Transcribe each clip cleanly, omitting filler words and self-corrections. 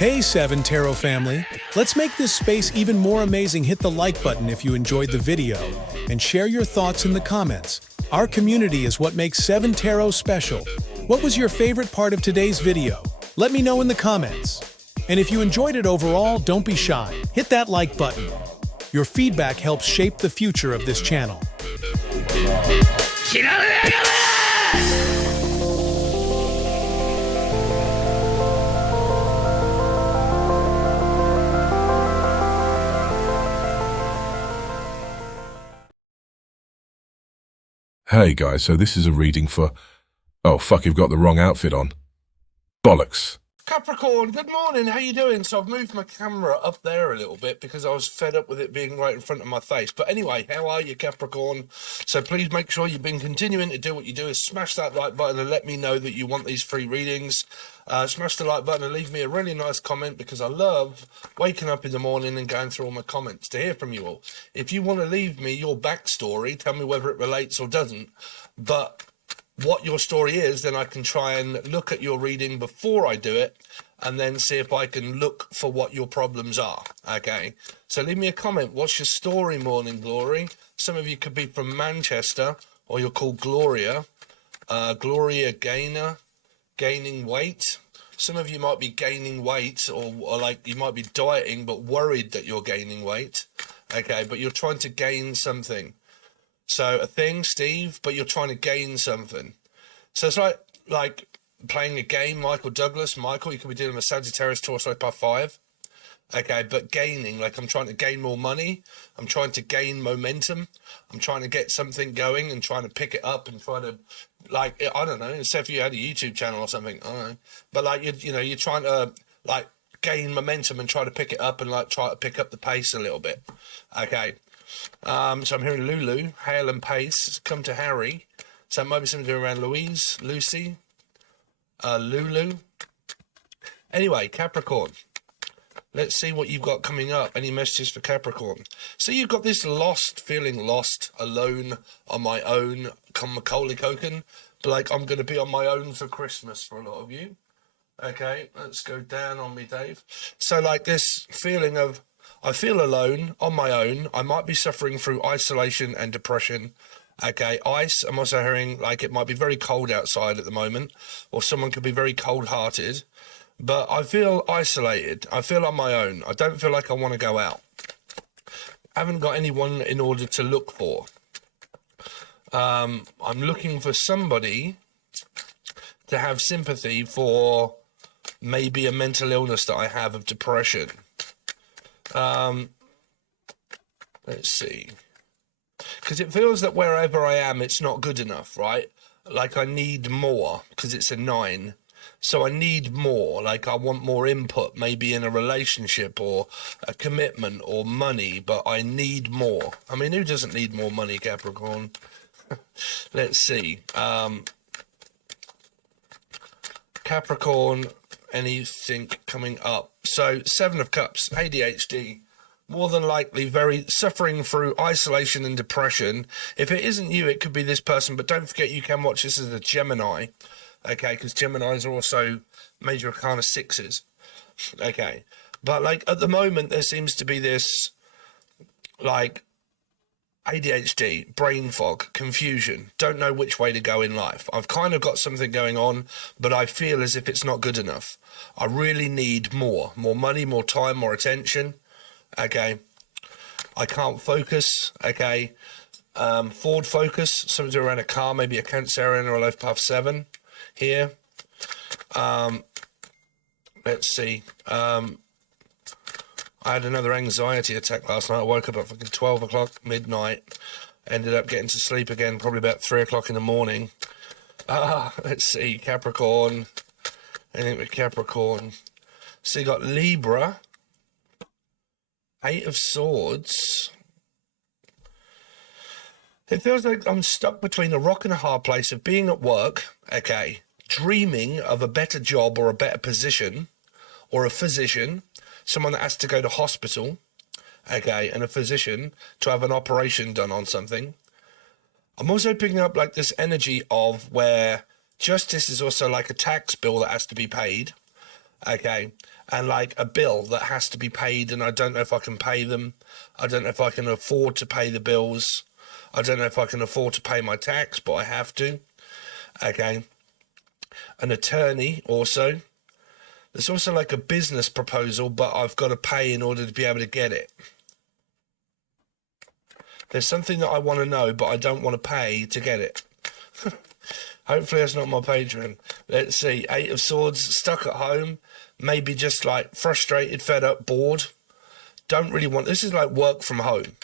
Hey 7 Tarot family, let's make this space even more amazing. Hit the like button if you enjoyed the video and share your thoughts in the comments. Our community is what makes 7 Tarot special. What was your favorite part of today's video? Let me know in the comments. And if you enjoyed it overall, don't be shy. Hit that like button. Your feedback helps shape the future of this channel. Hey guys, so this is a reading for... Oh fuck, you've got the wrong outfit on. Bollocks. Capricorn, good morning, how you doing? So I've moved my camera up there a little bit because I was fed up with it being right in front of my face. But anyway, how are you, Capricorn? So please make sure you've been continuing to do what you do is smash that like button and let me know that you want these free readings. Smash the like button and leave me a really nice comment because I love waking up in the morning and going through all my comments to hear from you all. If you want to leave me your backstory, tell me whether it relates or doesn't, but what your story is, then I can try and look at your reading before I do it and then see if I can look for what your problems are. Okay, so leave me a comment. What's your story, Morning Glory? Some of you could be from Manchester, or you're called Gloria. Gloria Gainer, gaining weight. Some of you might be gaining weight, or like you might be dieting but worried that you're gaining weight. Okay, but you're trying to gain something. So a thing, Steve, but you're trying to gain something. So it's like playing a game, Michael Douglas. Michael, you could be dealing with Sagittarius, Torso, Path 5. Okay, but gaining, like I'm trying to gain more money. I'm trying to gain momentum. I'm trying to get something going and trying to pick it up and try to, like, I don't know, instead if you had a YouTube channel or something, I don't know. But like, you know, you're trying to like gain momentum and try to pick it up and like try to pick up the pace a little bit. Okay. So I'm hearing Lulu, Hale and Pace, come to Harry. So maybe something around Louise, Lucy, Lulu. Anyway, Capricorn. Let's see what you've got coming up. Any messages for Capricorn? So you've got this lost, feeling lost, alone, on my own, come Macaulay Culkin. But like, I'm going to be on my own for Christmas for a lot of you. Okay, let's go down on me, Dave. So like this feeling of, I feel alone, on my own. I might be suffering through isolation and depression. Okay, ice. I'm also hearing like it might be very cold outside at the moment, or someone could be very cold-hearted. But I feel isolated. I feel on my own. I don't feel like I want to go out. I haven't got anyone in order to look for. I'm looking for somebody to have sympathy for maybe a mental illness that I have of depression. Let's see, because it feels that wherever I am, it's not good enough, right? Like I need more because it's a 9. So I need more, like I want more input, maybe in a relationship or a commitment or money, but I need more. I mean, who doesn't need more money, Capricorn? Let's see. Capricorn, anything coming up? So 7 of Cups, ADHD, more than likely very suffering through isolation and depression. If it isn't you, it could be this person, but don't forget you can watch this as a Gemini. Okay, because Geminis are also major arcana 6s. Okay, but like at the moment there seems to be this like ADHD, brain fog, confusion, don't know which way to go in life. I've kind of got something going on, but I feel as if it's not good enough. I really need more money, more time, more attention. Okay, I can't focus. Okay, forward focus, something around a car, maybe a Cancerian or a Life Path 7 here. Let's see. I had another anxiety attack last night. I woke up at fucking 12 o'clock midnight, ended up getting to sleep again probably about 3 o'clock in the morning. Let's see, Capricorn, anything with Capricorn. So you got Libra, 8 of Swords. It feels like I'm stuck between a rock and a hard place of being at work, okay, dreaming of a better job or a better position, or a physician, someone that has to go to hospital, okay, and a physician to have an operation done on something. I'm also picking up like this energy of where justice is also like a tax bill that has to be paid, okay, and like a bill that has to be paid, and I don't know if I can pay them. I don't know if I can afford to pay the bills. I don't know if I can afford to pay my tax, but I have to. Okay. An attorney also. There's also like a business proposal, but I've got to pay in order to be able to get it. There's something that I want to know, but I don't want to pay to get it. Hopefully that's not my Patreon. Let's see. 8 of Swords, stuck at home. Maybe just like frustrated, fed up, bored. Don't really want... This is like work from home.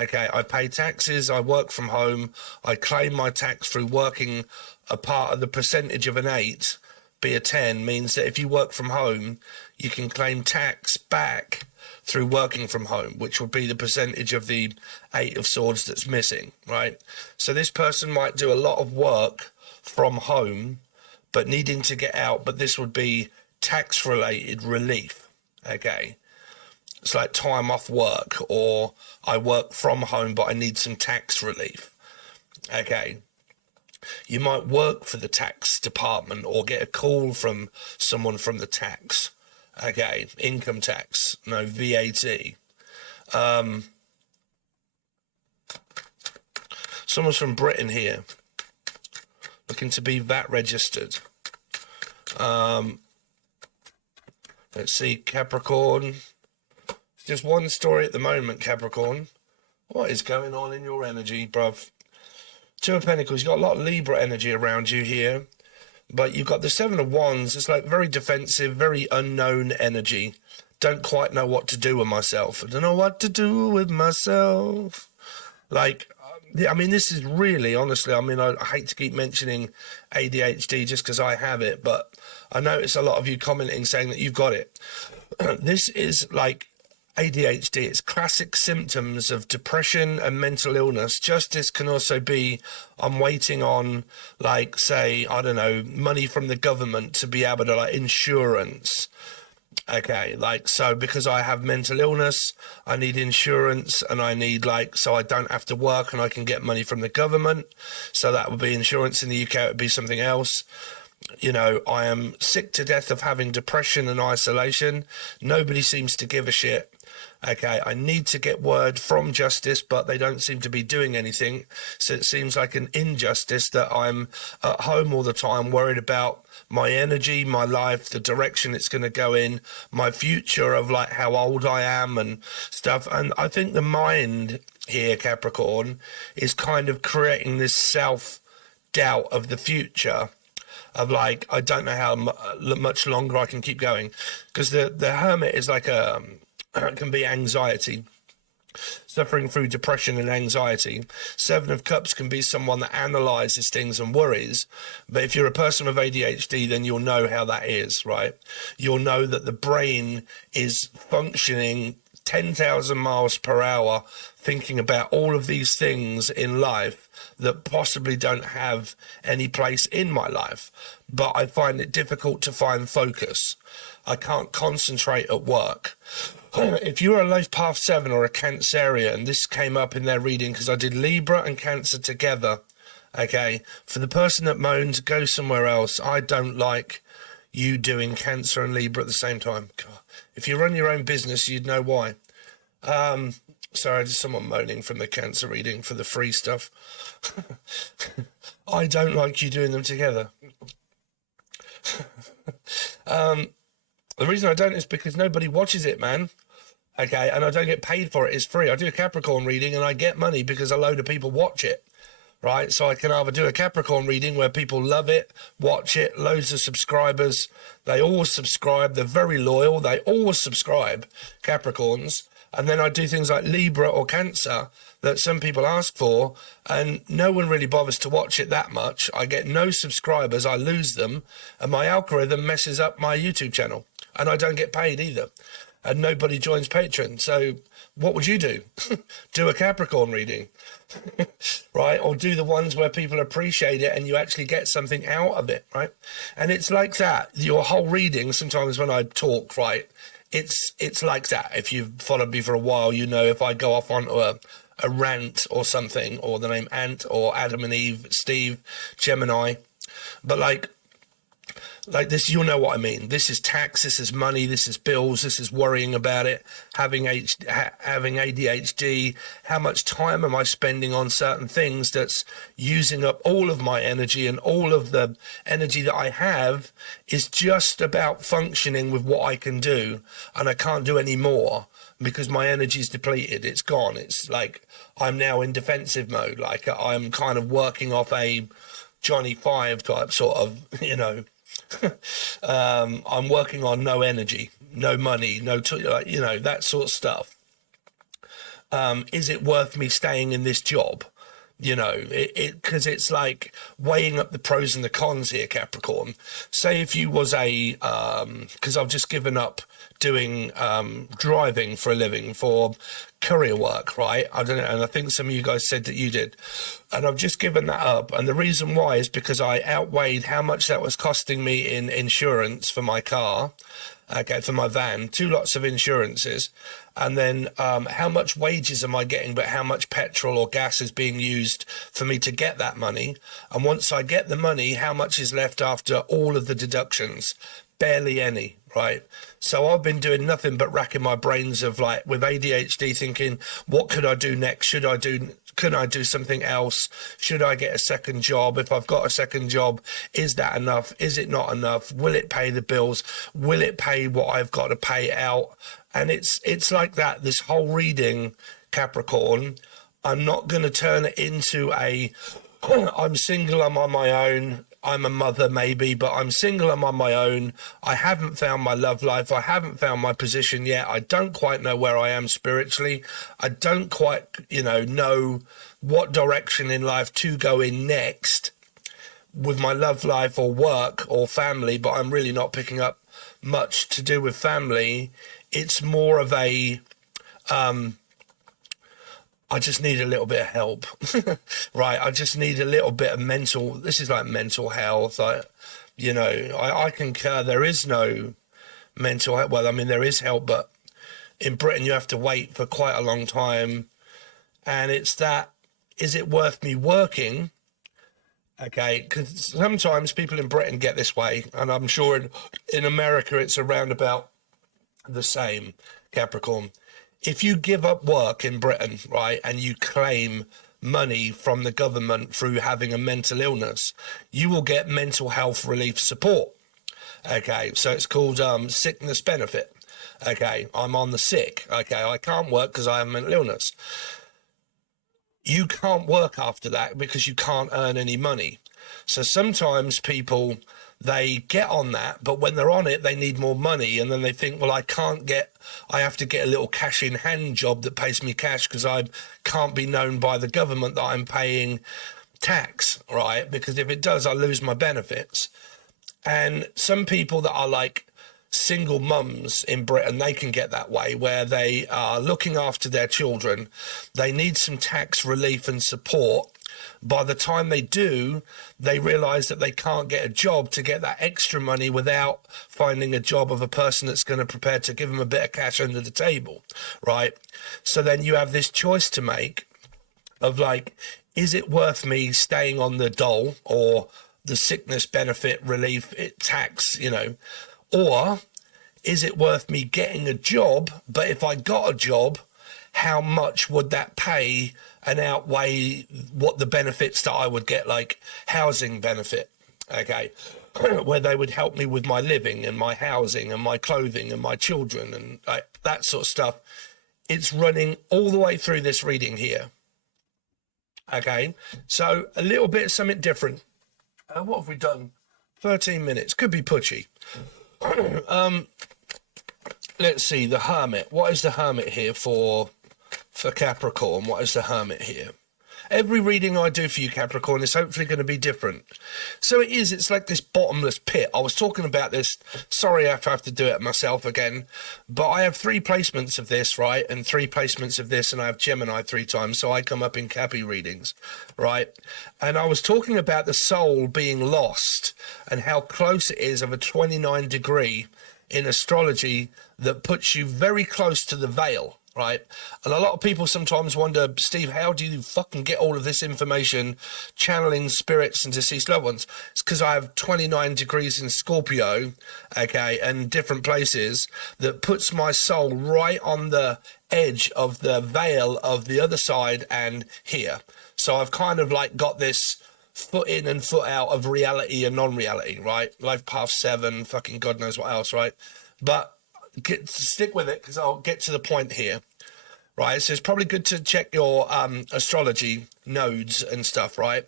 Okay, I pay taxes, I work from home. I claim my tax through working a part of the percentage of an 8, be a 10, means that if you work from home, you can claim tax back through working from home, which would be the percentage of the 8 of Swords that's missing, right? So this person might do a lot of work from home, but needing to get out, but this would be tax-related relief, okay? It's like time off work, or I work from home, but I need some tax relief, okay? You might work for the tax department or get a call from someone from the tax, okay? Income tax, no, VAT. Someone's from Britain here, looking to be VAT registered. Let's see, Capricorn. Just one story at the moment, Capricorn. What is going on in your energy, bruv? 2 of Pentacles. You've got a lot of Libra energy around you here. But you've got the 7 of Wands. It's like very defensive, very unknown energy. Don't quite know what to do with myself. I don't know what to do with myself. Like, I mean, this is really, honestly, I mean, I hate to keep mentioning ADHD just because I have it, but I notice a lot of you commenting saying that you've got it. This is like ADHD. It's classic symptoms of depression and mental illness. Justice can also be, I'm waiting on, like, say, I don't know, money from the government to be able to, like, insurance. Okay, like, so because I have mental illness, I need insurance, and I need, like, so I don't have to work and I can get money from the government. So that would be insurance. In the UK, it would be something else. You know, I am sick to death of having depression and isolation. Nobody seems to give a shit. Okay, I need to get word from justice, but they don't seem to be doing anything. So it seems like an injustice that I'm at home all the time, worried about my energy, my life, the direction it's going to go in, my future of like how old I am and stuff. And I think the mind here, Capricorn, is kind of creating this self-doubt of the future. Of like, I don't know how much longer I can keep going. Because the Hermit is like it can be anxiety, suffering through depression and anxiety. 7 of Cups can be someone that analyzes things and worries. But if you're a person with ADHD, then you'll know how that is, right? You'll know that the brain is functioning 10,000 miles per hour, thinking about all of these things in life that possibly don't have any place in my life. But I find it difficult to find focus. I can't concentrate at work. If you're a Life Path 7 or a Cancerian, and this came up in their reading because I did Libra and Cancer together, okay, for the person that moans, go somewhere else. I don't like you doing Cancer and Libra at the same time. God. If you run your own business, you'd know why. Sorry, there's someone moaning from the Cancer reading for the free stuff. I don't like you doing them together. The reason I don't is because nobody watches it, man. Okay, and I don't get paid for it. It's free. I do a Capricorn reading and I get money because a load of people watch it, right? So I can either do a Capricorn reading where people love it, watch it, loads of subscribers. They always subscribe. They're very loyal. They always subscribe, Capricorns. And then I do things like Libra or Cancer that some people ask for, and no one really bothers to watch it that much. I get no subscribers. I lose them, and my algorithm messes up my YouTube channel, and I don't get paid either. And nobody joins Patreon. So what would you do? Do a Capricorn reading, right? Or do the ones where people appreciate it and you actually get something out of it, right? And it's like that. Your whole reading, sometimes when I talk, right, it's like that. If you've followed me for a while, you know if I go off onto a rant or something, or the name Ant or Adam and Eve, Steve, Gemini. But like, like this, you'll know what I mean. This is tax, this is money, this is bills, this is worrying about it, having ADHD. How much time am I spending on certain things that's using up all of my energy, and all of the energy that I have is just about functioning with what I can do, and I can't do any more because my energy is depleted. It's gone. It's like I'm now in defensive mode. Like I'm kind of working off a Johnny Five type sort of, I'm working on no energy, no money, that sort of stuff. Is it worth me staying in this job? Because it's like weighing up the pros and the cons here, Capricorn. Say if you was because I've just given up doing driving for a living for courier work, right? I don't know, and I think some of you guys said that you did, and I've just given that up. And the reason why is because I outweighed how much that was costing me in insurance for my car, for my van, 2 lots of insurances, and then how much wages am I getting, but how much petrol or gas is being used for me to get that money. And once I get the money, how much is left after all of the deductions? Barely any, right? So I've been doing nothing but racking my brains of, like, with ADHD, thinking, what could I do next? Can I do something else? Should I get a second job? If I've got a second job, is that enough? Is it not enough? Will it pay the bills? Will it pay what I've got to pay out? And it's like that, this whole reading, Capricorn. I'm not going to turn it into I'm single, I'm on my own. I'm a mother maybe, but I'm single, I'm on my own. I haven't found my love life. I haven't found my position yet. I don't quite know where I am spiritually. I don't quite, know what direction in life to go in next with my love life or work or family, but I'm really not picking up much to do with family. It's more of I just need a little bit of help, right? I just need a little bit of this is like mental health. I concur, there is no mental health. Well, I mean, there is help, but in Britain, you have to wait for quite a long time. And it's that, is it worth me working? Okay, because sometimes people in Britain get this way, and I'm sure in America, it's around about the same, Capricorn. If you give up work in Britain, right, and you claim money from the government through having a mental illness, you will get mental health relief support. Okay, so it's called sickness benefit. Okay, I'm on the sick. Okay, I can't work because I have a mental illness. You can't work after that because you can't earn any money. So sometimes people, they get on that, but when they're on it, they need more money. And then they think, well, I have to get a little cash in hand job that pays me cash because I can't be known by the government that I'm paying tax, right? Because if it does, I lose my benefits. And some people that are like single mums in Britain, they can get that way, where they are looking after their children. They need some tax relief and support. By the time they do, they realize that they can't get a job to get that extra money without finding a job of a person that's going to prepare to give them a bit of cash under the table, right? So then you have this choice to make of, like, is it worth me staying on the dole or the sickness benefit relief tax, or is it worth me getting a job? But if I got a job, how much would that pay and outweigh what the benefits that I would get, like housing benefit, okay, where they would help me with my living and my housing and my clothing and my children and like that sort of stuff. It's running all the way through this reading here. Okay, so a little bit of something different. What have we done? 13 minutes. Could be putchy. Let's see, the Hermit. What is the Hermit here for Capricorn? What is the Hermit here? Every reading I do for you, Capricorn, is hopefully going to be different. So it's like this bottomless pit. I was talking about this. Sorry if I have to do it myself again. But I have 3 placements of this, right? And 3 placements of this, and I have Gemini 3 times. So I come up in Cappy readings, right? And I was talking about the soul being lost and how close it is of a 29 degree in astrology that puts you very close to the veil. right? And a lot of people sometimes wonder, Steve, how do you fucking get all of this information, channeling spirits and deceased loved ones? It's because I have 29 degrees in Scorpio, okay, and different places that puts my soul right on the edge of the veil of the other side and here. So I've kind of like got this foot in and foot out of reality and non-reality, right? Life path 7, fucking God knows what else, right? But stick with it because I'll get to the point here, right? So it's probably good to check your astrology nodes and stuff, right?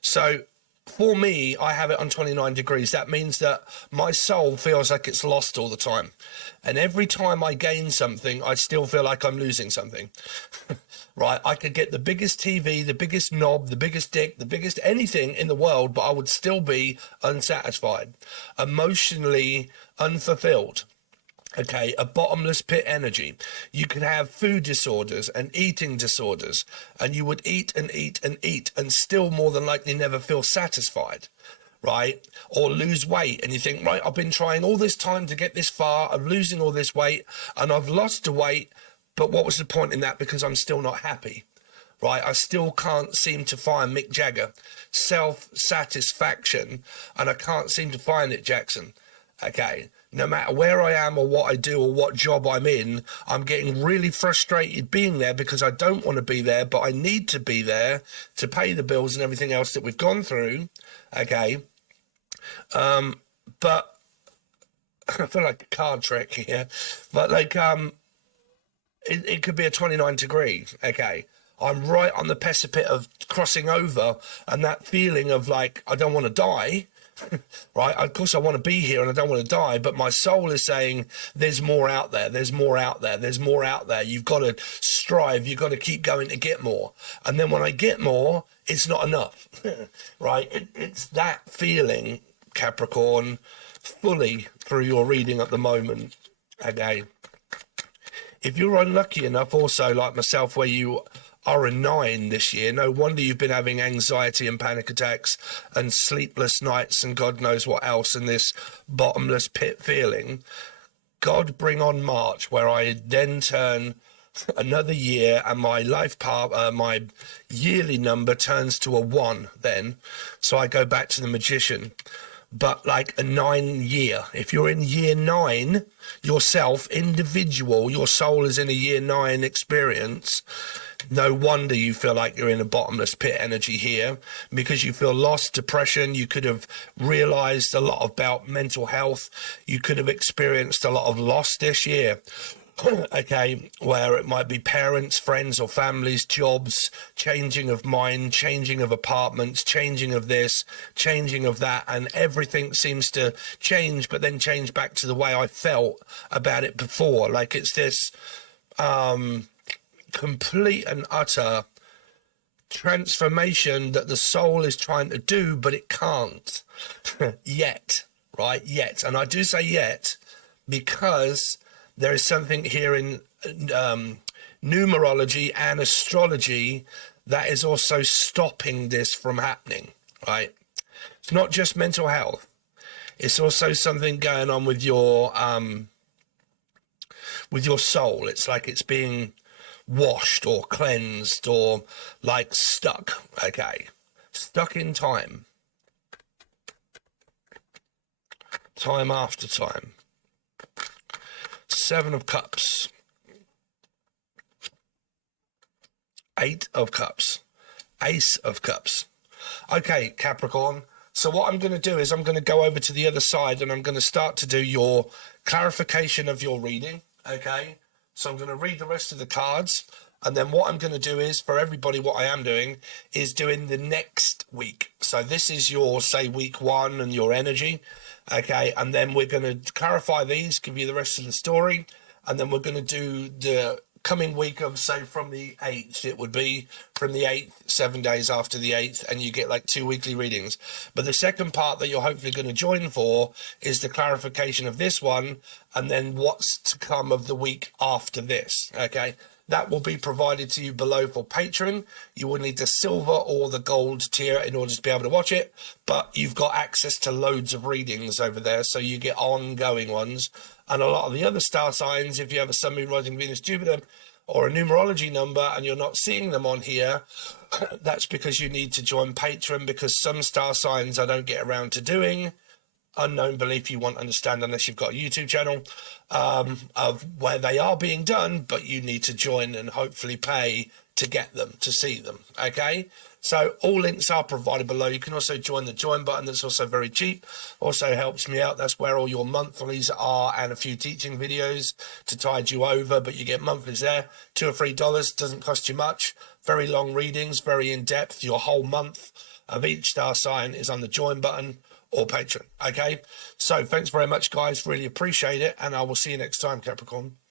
So for me, I have it on 29 degrees. That means that my soul feels like it's lost all the time. And every time I gain something, I still feel like I'm losing something, right? I could get the biggest TV, the biggest knob, the biggest dick, the biggest anything in the world, but I would still be unsatisfied, emotionally unfulfilled. Okay, a bottomless pit energy. You could have food disorders and eating disorders, and you would eat and eat and eat and still more than likely never feel satisfied, right? Or lose weight, and you think, right, I've been trying all this time to get this far, I'm losing all this weight, and I've lost the weight, but what was the point in that? Because I'm still not happy, right? I still can't seem to find Mick Jagger self-satisfaction, and I can't seem to find it, Jackson. Okay, no matter where I am or what I do or what job I'm in, I'm getting really frustrated being there because I don't want to be there, but I need to be there to pay the bills and everything else that we've gone through. Okay, but I feel like a card trick here, but like it could be a 29 degree. Okay, I'm right on the precipice of crossing over, and that feeling of like I don't want to die. Right, of course I want to be here and I don't want to die, but my soul is saying there's more out there, there's more out there, there's more out there. You've got to strive, you've got to keep going to get more. And then when I get more, it's not enough. Right, it's that feeling, Capricorn, fully through your reading at the moment. Okay, if you're unlucky enough also like myself where you are a 9 this year, no wonder you've been having anxiety and panic attacks and sleepless nights and God knows what else, and this bottomless pit feeling. God bring on March, where I then turn another year and my life part, my yearly number turns to a 1 then, so I go back to the Magician. But like a 9 year, if you're in year 9 yourself, individual, your soul is in a year 9 experience, no wonder you feel like you're in a bottomless pit energy here, because you feel lost, depression. You could have realized a lot about mental health. You could have experienced a lot of loss this year. Okay, where it might be parents, friends or families, jobs, changing of mind, changing of apartments, changing of this, changing of that, and everything seems to change, but then change back to the way I felt about it before. Like it's this complete and utter transformation that the soul is trying to do, but it can't yet, right? Yet. And I do say yet because there is something here in numerology and astrology that is also stopping this from happening, right? It's not just mental health. It's also something going on with your soul. It's like it's being washed or cleansed or like stuck. Okay, stuck in time after time. 7 of Cups, 8 of Cups, Ace of Cups. Okay, Capricorn, so what I'm going to do is I'm going to go over to the other side and I'm going to start to do your clarification of your reading. Okay, so I'm going to read the rest of the cards, and then what I'm going to do is, for everybody, what I am doing is doing the next week. So this is your, say, week 1 and your energy. Okay, and then we're going to clarify these, give you the rest of the story, and then we're going to do the coming week of, say, from the 8th. It would be from the 8th, 7 days after the 8th, and you get like 2 weekly readings. But the second part that you're hopefully going to join for is the clarification of this one, and then what's to come of the week after this. Okay, That will be provided to you below for Patreon. You will need the silver or the gold tier in order to be able to watch it, but you've got access to loads of readings over there, so you get ongoing ones. And a lot of the other star signs, if you have a Sun, Moon, Rising, Venus, Jupiter, or a numerology number and you're not seeing them on here, that's because you need to join Patreon, because some star signs I don't get around to doing. Unknown belief you won't understand unless you've got a YouTube channel of where they are being done, but you need to join and hopefully pay to get them, to see them, okay? So all links are provided below. You can also join the join button. That's also very cheap, also helps me out. That's where all your monthlies are and a few teaching videos to tide you over, but you get monthlies there, $2 or $3, doesn't cost you much. Very long readings, very in-depth. Your whole month of each star sign is on the join button or Patreon, okay? So thanks very much, guys. Really appreciate it, and I will see you next time, Capricorn.